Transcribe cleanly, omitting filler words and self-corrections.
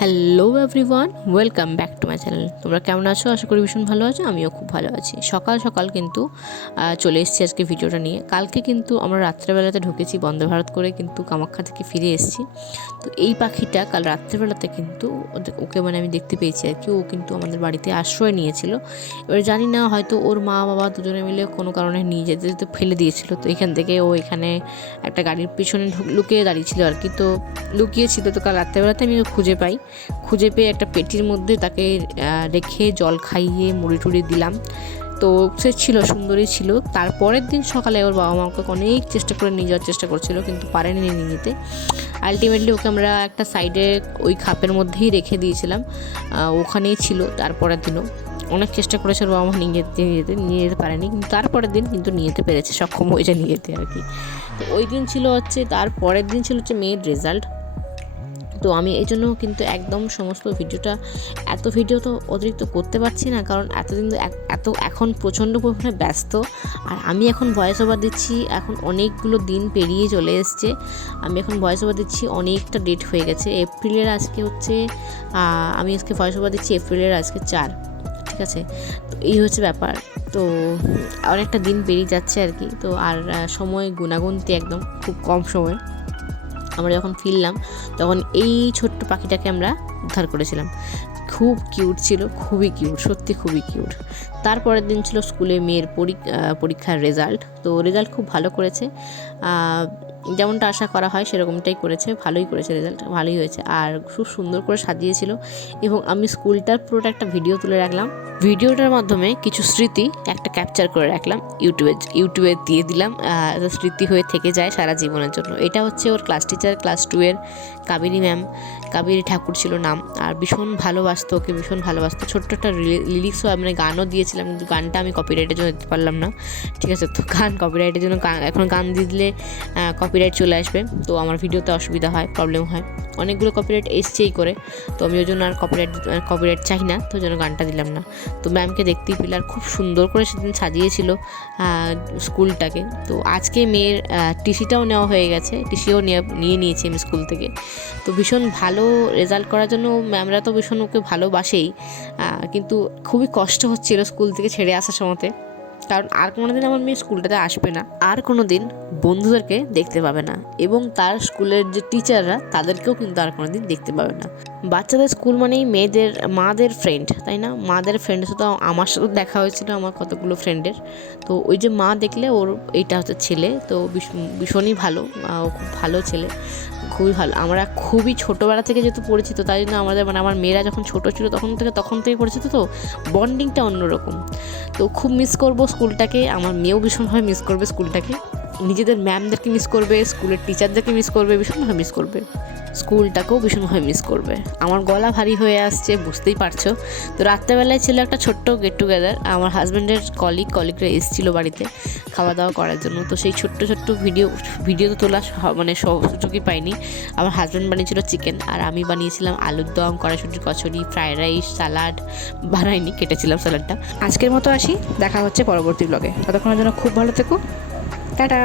Hello everyone, welcome back to my channel. তোমরা কেমন আছো? আশা করি ভীষণ ভালো আছো। আমিও খুব ভালো আছি। সকাল সকাল কিন্তু চলে এসেছি আজকে ভিডিওটা নিয়ে। কালকে কিন্তু আমরা রাত্রেবেলাতে ঢুকেছি বন্দে ভারত করে, কিন্তু কামাখ্যা থেকে ফিরে এসেছি। তো এই পাখিটা কাল রাত্রেবেলাতে কিন্তু ওকে আমি দেখতে পেয়েছি আর কি। ও কিন্তু আমাদের বাড়িতে আশ্রয় নিয়েছিল। এবার জানি না, হয়তো ওর মা বাবা দুজনে মিলে কোনো কারণে নিয়ে যেতে যেতে ফেলে দিয়েছিল। তো এখান থেকে ও এখানে একটা গাড়ির পিছনে লুকিয়ে দাঁড়িয়েছিল আর কি। তো লুকিয়েছিল, তো কাল রাত্রেবেলাতে আমি খুঁজে পেয়ে একটা পেটির মধ্যে তাকে রেখে জল খাইয়ে মুড়ি টুড়ি দিলাম। তো সে ছিল, সুন্দরী ছিল। তারপরের দিন সকালে ওর বাবা মা ওকে অনেক চেষ্টা করে নিয়ে যাওয়ার চেষ্টা করছিল, কিন্তু পারেনি নিয়ে নিতে। আলটিমেটলি ওকে আমরা একটা সাইডে ওই খাপের মধ্যেই রেখে দিয়েছিলাম, ওখানেই ছিল। তারপরের দিনও অনেক চেষ্টা করেছে ওর বাবা মা নিয়ে যেতে পারেনি, কিন্তু তারপরের দিন কিন্তু নিয়ে যেতে পেরেছে, সক্ষম হয়েছে নিয়ে যেতে আর কি। তো ওই দিন ছিল হচ্ছে, তারপরের দিন ছিল হচ্ছে মেয়ের রেজাল্ট। তো আমি এই জন্য কিন্তু একদম সমস্ত এত ভিডিও তো অতিরিক্ত করতে পারছি না, কারণ এতদিন এখন প্রচণ্ড পরিমাণে ব্যস্ত। আর আমি এখন ভয়েস ওভার দিচ্ছি, এখন অনেকগুলো দিন পেরিয়ে চলে এসছে। আমি এখন ভয়েস ওভার দিচ্ছি, অনেকটা ডেট হয়ে গেছে। এপ্রিলের আজকে হচ্ছে, আমি আজকে ভয়েস ওভার দিচ্ছি এপ্রিলের আজকে 4, ঠিক আছে? তো এই হচ্ছে ব্যাপার। তো অনেকটা দিন পেরিয়ে যাচ্ছে আর কি। তো আর সময় গুনাগুনতি, একদম খুব কম সময়। আমরা যখন ফিরলাম তখন এই ছোট্ট পাখিটাকে আমরা উদ্ধার করেছিলাম। খুব কিউট ছিল, খুবই কিউট, সত্যি খুবই কিউট। তারপরের দিন ছিল স্কুলে মেয়ের পরীক্ষার রেজাল্ট। তো রেজাল্ট খুব ভালো করেছে, যেমনটা আশা করা হয় সেরকমটাই করেছে, ভালোই করেছে, রেজাল্ট ভালোই হয়েছে। আর খুব সুন্দর করে সাজিয়েছিল, এবং আমি স্কুলটার পুরোটা একটা ভিডিও তুলে রাখলাম। ভিডিওটার মাধ্যমে কিছু স্মৃতি একটা ক্যাপচার করে রাখলাম, ইউটিউবে দিয়ে দিলাম, স্মৃতি হয়ে থেকে যায় সারা জীবনের জন্য। এটা হচ্ছে ওর ক্লাস টিচার, ক্লাস 2 এর কাবেরী ম্যাম। কাবেরী ঠাকুর ছিল নাম। আর ভীষণ ভালোবাসতো ওকে, ভীষণ ভালোবাসতো। ছোট্ট একটা লিরিক্সও গানও দিয়েছিলাম, কিন্তু গানটা আমি কপিরাইটের জন্য দিতে পারলাম না, ঠিক আছে? তো কপিরাইটের জন্য এখন গান দিয়ে দিলে কপিরাইট চলে আসবে, তো আমার ভিডিওতে অসুবিধা হয়, প্রবলেম হয়। অনেকগুলো কপিরাইট এসছেই করে, তো আমি ওই জন্য আর কপিরাইট চাই না, তো ওই জন্য গানটা দিলাম না। তো ম্যামকে দেখতেই পেলে, আর খুব সুন্দর করে সেদিন সাজিয়েছিল স্কুলটাকে। তো আজকে মেয়ের টিসিটাও নেওয়া হয়ে গেছে, টিসিও নিয়েছি আমি স্কুল থেকে। তো ভীষণ ভালো রেজাল্ট করার জন্য ম্যামরা তো ভীষণ ওকে ভালোবাসেই, কিন্তু খুবই কষ্ট হচ্ছিল স্কুল থেকে ছেড়ে আসার সময়তে, কারণ আর কোনো দিন আমার মেয়ে স্কুলটাতে আসবে না, আর কোনো দিন বন্ধুদেরকে দেখতে পাবে না, এবং তার স্কুলের যে টিচাররা তাদেরকেও কিন্তু আর কোনো দিন দেখতে পাবে না। বাচ্চাদের স্কুল মানেই মাদের ফ্রেন্ড, তাই না? মাদের ফ্রেন্ডের সাথে আমার সাথে দেখা হয়েছিল, আমার কতগুলো ফ্রেন্ডের। তো ওই যে মা দেখলে, ওর এইটা হচ্ছে ছেলে, তো ভীষণই ভালো, ও খুব ভালো ছেলে, খুবই ভালো। আমরা খুবই ছোটোবেলা থেকে যেহেতু পরিচিত, তাই জন্য আমাদের আমার মেয়েরা যখন ছোটো ছিল তখন থেকে পরিচিত, তো বন্ডিংটা অন্যরকম। তো খুব মিস করব স্কুলটাকে, আমার মেয়েও ভীষণভাবে মিস করবে স্কুলটাকে, নিজেদের ম্যামদেরকে মিস করবে, স্কুলের টিচারদেরকে মিস করবে, ভীষণভাবে মিস করবে, স্কুলটাকেও ভীষণভাবে মিস করবে। আমার গলা ভারী হয়ে আসছে, বুঝতেই পারছো। তো রাত্রেবেলায় ছিল একটা ছোট্ট গেট টুগেদার, আমার হাজব্যান্ডের কলিগরা এসেছিলো বাড়িতে খাওয়া দাওয়া করার জন্য। তো সেই ছোট্ট ভিডিও তো তোলা সুযোগই পাইনি। আমার হাজব্যান্ড বানিয়েছিল চিকেন, আর আমি বানিয়েছিলাম আলুর দম, কড়াইশুঁটির কচুরি, ফ্রাইড রাইস, সালাড বানাইনি, কেটেছিলাম সালাডটা। আজকের মতো আসি, দেখা হচ্ছে পরবর্তী ব্লগে। ততক্ষণের জন্য খুব ভালো থেকো, টাটা।